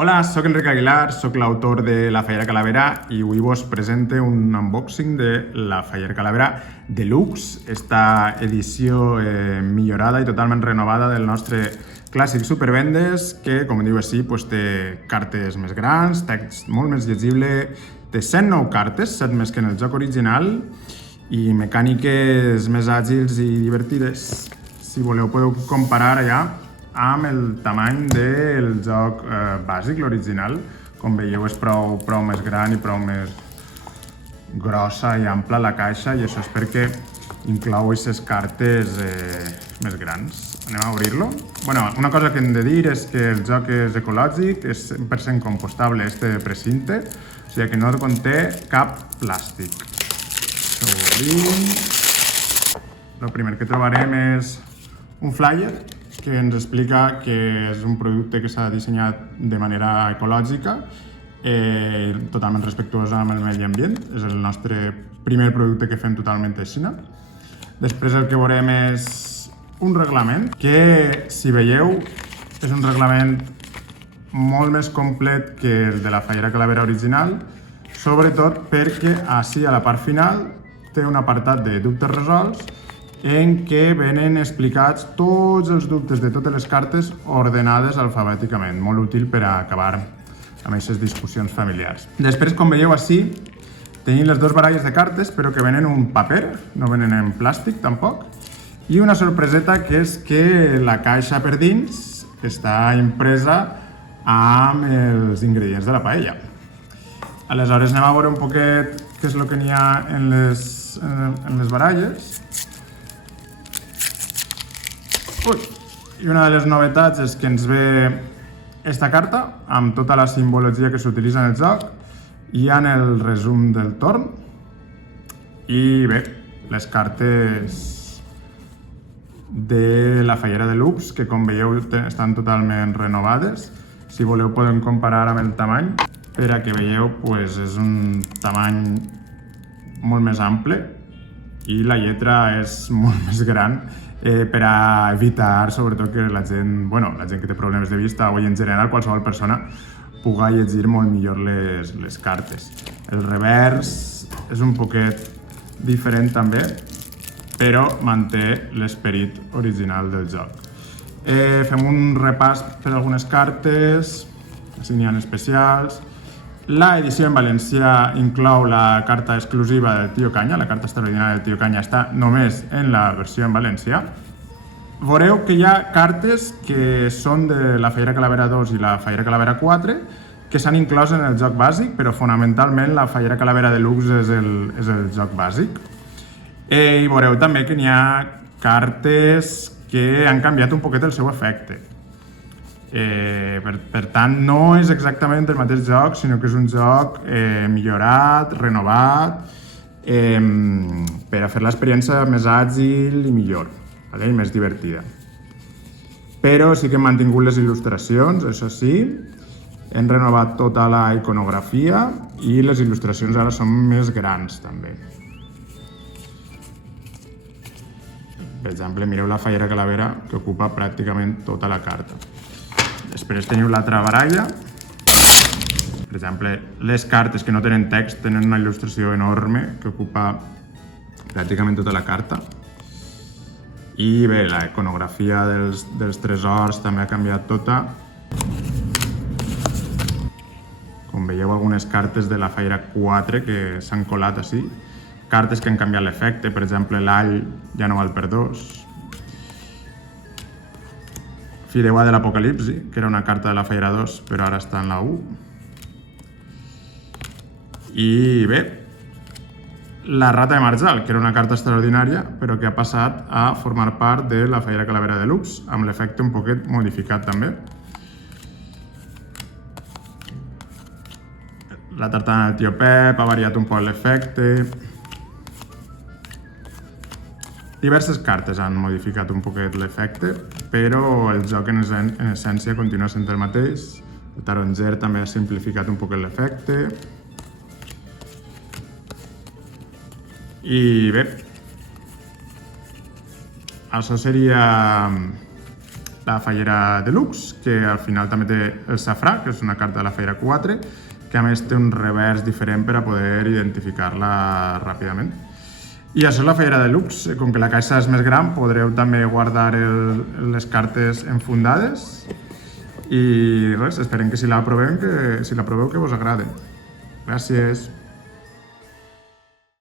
Hola, sóc Enric Aguilar, sóc l'autor de La Fallera Calavera i avui vos presente un unboxing de La Fallera Calavera Deluxe, esta edició millorada i totalment renovada del nostre clàssic Supervendes, que, com diu així, té cartes més grans, text molt més llegible, té 109 cartes, 7 més que en el joc original, i mecàniques més àgils i divertides. Si voleu, podeu comparar allà amb el tamany del joc bàsic, l'original. Com veieu, és prou més gran i prou més grossa i ampla la caixa, i això és perquè inclou aquestes cartes més grans. Anem a obrir-lo. Una cosa que hem de dir és que el joc és ecològic, és 100% compostable este precinte, o sigui que no conté cap plàstic. Això ho obrim. El primer que trobarem és un flyer que ens explica que és un producte que s'ha dissenyat de manera ecològica, totalment respectuosa amb el medi ambient. És el nostre primer producte que fem totalment així. Després el que veurem és un reglament que, si veieu, és un reglament molt més complet que el de la Fallera Calavera original, sobretot perquè així a la part final té un apartat de dubtes resolts en què venen explicats tots els dubtes de totes les cartes ordenades alfabèticament, molt útil per a acabar amb aquestes discussions familiars. Després, com veieu així, tenim les dues baralles de cartes, però que venen un paper, no venen en plàstic tampoc, i una sorpreseta, que és que la caixa per dins està impresa amb els ingredients de la paella. Aleshores anem a veure un poquet què és el que n'hi ha en les baralles. I una de les novetats és que ens ve esta carta amb tota la simbologia que s'utilitza en el joc. Hi ha el resum del torn i bé, les cartes de la Fallera Deluxe, que com veieu estan totalment renovades. Si voleu podem comparar amb el tamany, per a que veieu, és un tamany molt més ample i la lletra és molt més gran, per a evitar, sobretot, que la gent que té problemes de vista o en general qualsevol persona pugui llegir molt millor les cartes. El revers és un poquet diferent també, però manté l'esperit original del joc. Fem un repàs per algunes cartes, si n'hi ha especials. La edició en valencià inclou la carta exclusiva del Tio Canya. La carta extraordinària del Tio Canya està només en la versió en valencià. Veureu que hi ha cartes que són de la Fallera Calavera 2 i la Fallera Calavera 4 que s'han inclòs en el joc bàsic, però fonamentalment la Fallera Calavera Deluxe és el joc bàsic. I veureu també que n'hi ha cartes que han canviat un poquet el seu efecte. Per tant, no és exactament el mateix joc, sinó que és un joc millorat, renovat, per a fer l'experiència més àgil i millor, i més divertida. Però sí que hem mantingut les il·lustracions, això sí, hem renovat tota la iconografia i les il·lustracions ara són més grans també. Per exemple, mireu la Fallera Calavera, que ocupa pràcticament tota la carta. Després teniu l'altra baralla. Per exemple, les cartes que no tenen text tenen una il·lustració enorme que ocupa pràcticament tota la carta. I bé, la iconografia dels tresors també ha canviat tota. Com veieu, algunes cartes de la Fallera 4 que s'han colat així. Cartes que han canviat l'efecte, per exemple, l'all ja no val per 2. Fideuà de l'Apocalipsi, que era una carta de la Fallera 2, però ara està en la 1. I bé, la Rata de Marjal, que era una carta extraordinària, però que ha passat a formar part de la Fallera Calavera Deluxe, amb l'efecte un poquet modificat també. La tartana del Tio Pep ha variat un poc l'efecte. Diverses cartes han modificat un poquet l'efecte, però el joc en essència continua sent el mateix. El taronger també ha simplificat un poquet l'efecte. I bé, això seria la Fallera Deluxe, que al final també té el Safrà, que és una carta de la Fallera 4, que a més té un revers diferent per a poder identificar-la ràpidament. I això és la Fallera Deluxe. Com que la caixa és més gran, podreu també guardar les cartes enfundades. I res, esperem que si la proveu que vos agrade. Gràcies.